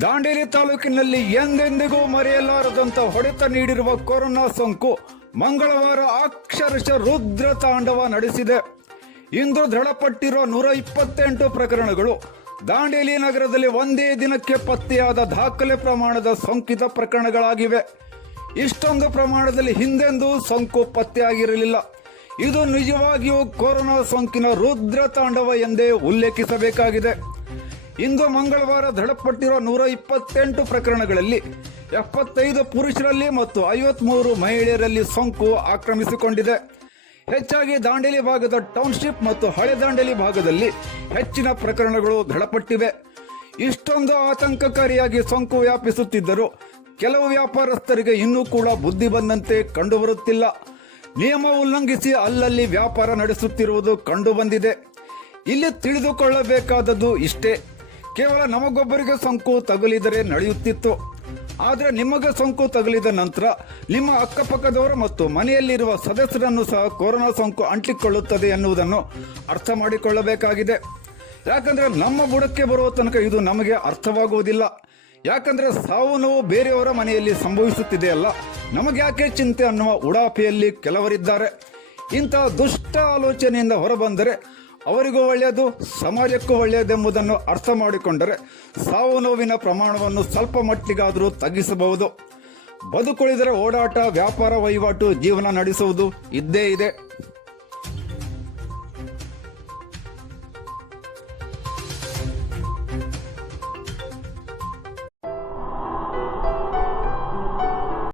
ದಾಂಡೇಲಿ ತಾಲೂಕಿನಲ್ಲಿ ಎಂದೆಂದಿಗೂ ಮರೆಯಲಾರದಂತ ಹೊಡೆತ ನೀಡಿರುವ ಕೊರೋನಾ ಸೋಂಕು ಮಂಗಳವಾರ ಅಕ್ಷರಶ ರುದ್ರ ತಾಂಡವ ನಡೆಸಿದೆ. ಇಂದು ದೃಢಪಟ್ಟಿರುವ ನೂರ ಇಪ್ಪತ್ತೆಂಟು ಪ್ರಕರಣಗಳು ದಾಂಡೇಲಿ ನಗರದಲ್ಲಿ ಒಂದೇ ದಿನಕ್ಕೆ ಪತ್ತೆಯಾದ ದಾಖಲೆ ಪ್ರಮಾಣದ ಸೋಂಕಿತ ಪ್ರಕರಣಗಳಾಗಿವೆ. ಇಷ್ಟೊಂದು ಪ್ರಮಾಣದಲ್ಲಿ ಹಿಂದೆಂದೂ ಸೋಂಕು ಪತ್ತೆಯಾಗಿರಲಿಲ್ಲ. ಇದು ನಿಜವಾಗಿಯೂ ಕೊರೋನಾ ಸೋಂಕಿನ ರುದ್ರ ತಾಂಡವ ಎಂದೇ ಉಲ್ಲೇಖಿಸಬೇಕಾಗಿದೆ. ಇಂದು ಮಂಗಳವಾರ ದೃಢಪಟ್ಟಿರುವ ನೂರ ಇಪ್ಪತ್ತೆಂಟು ಪ್ರಕರಣಗಳಲ್ಲಿ ಎಪ್ಪತ್ತೈದು ಪುರುಷರಲ್ಲಿ ಮತ್ತು ಐವತ್ಮೂರು ಮಹಿಳೆಯರಲ್ಲಿ ಸೋಂಕು ಆಕ್ರಮಿಸಿಕೊಂಡಿದೆ. ಹೆಚ್ಚಾಗಿ ದಾಂಡೇಲಿ ಭಾಗದ ಟೌನ್ಶಿಪ್ ಮತ್ತು ಹಳೆ ದಾಂಡೇಲಿ ಭಾಗದಲ್ಲಿ ಹೆಚ್ಚಿನ ಪ್ರಕರಣಗಳು ದೃಢಪಟ್ಟಿವೆ. ಇಷ್ಟೊಂದು ಆತಂಕಕಾರಿಯಾಗಿ ಸೋಂಕು ವ್ಯಾಪಿಸುತ್ತಿದ್ದರೂ ಕೆಲವು ವ್ಯಾಪಾರಸ್ಥರಿಗೆ ಇನ್ನೂ ಕೂಡ ಬುದ್ಧಿ ಬಂದಂತೆ ಕಂಡುಬರುತ್ತಿಲ್ಲ. ನಿಯಮ ಉಲ್ಲಂಘಿಸಿ ಅಲ್ಲಲ್ಲಿ ವ್ಯಾಪಾರ ನಡೆಸುತ್ತಿರುವುದು ಕಂಡುಬಂದಿದೆ. ಇಲ್ಲಿ ತಿಳಿದುಕೊಳ್ಳಬೇಕಾದದ್ದು ಇಷ್ಟೇ. ಕೇವಲ ನಮಗೊಬ್ಬರಿಗೆ ಸೋಂಕು ತಗುಲಿದರೆ ನಡೆಯುತ್ತಿತ್ತು. ಆದರೆ ನಿಮಗೆ ಸೋಂಕು ತಗುಲಿದ ನಂತರ ನಿಮ್ಮ ಅಕ್ಕಪಕ್ಕದವರು ಮತ್ತು ಮನೆಯಲ್ಲಿರುವ ಸದಸ್ಯರನ್ನು ಸಹ ಕೊರೋನಾ ಸೋಂಕು ಅಂಟಿಕೊಳ್ಳುತ್ತದೆ ಎನ್ನುವುದನ್ನು ಅರ್ಥ ಮಾಡಿಕೊಳ್ಳಬೇಕಾಗಿದೆ. ಯಾಕಂದ್ರೆ ನಮ್ಮ ಬುಡಕ್ಕೆ ಬರುವ ತನಕ ಇದು ನಮಗೆ ಅರ್ಥವಾಗುವುದಿಲ್ಲ. ಯಾಕಂದ್ರೆ ಸಾವು ನೋವು ಬೇರೆಯವರ ಮನೆಯಲ್ಲಿ ಸಂಭವಿಸುತ್ತಿದೆಯಲ್ಲ ನಮಗೆ ಯಾಕೆ ಚಿಂತೆ ಅನ್ನುವ ಉಡಾಫೆಯಲ್ಲಿ ಕೆಲವರಿದ್ದಾರೆ. ಇಂತಹ ದುಷ್ಟ ಆಲೋಚನೆಯಿಂದ ಹೊರಬಂದರೆ ಅವರಿಗೂ ಒಳ್ಳೆಯದು, ಸಮಾಜಕ್ಕೂ ಒಳ್ಳೆಯದೆಂಬುದನ್ನು ಅರ್ಥ ಮಾಡಿಕೊಂಡರೆ ಸಾವು ನೋವಿನ ಪ್ರಮಾಣವನ್ನು ಸ್ವಲ್ಪ ಮಟ್ಟಿಗಾದರೂ ತಗ್ಗಿಸಬಹುದು. ಬದುಕುಳಿದರೆ ಓಡಾಟ, ವ್ಯಾಪಾರ ವಹಿವಾಟು, ಜೀವನ ನಡೆಸುವುದು ಇದ್ದೇ ಇದೆ.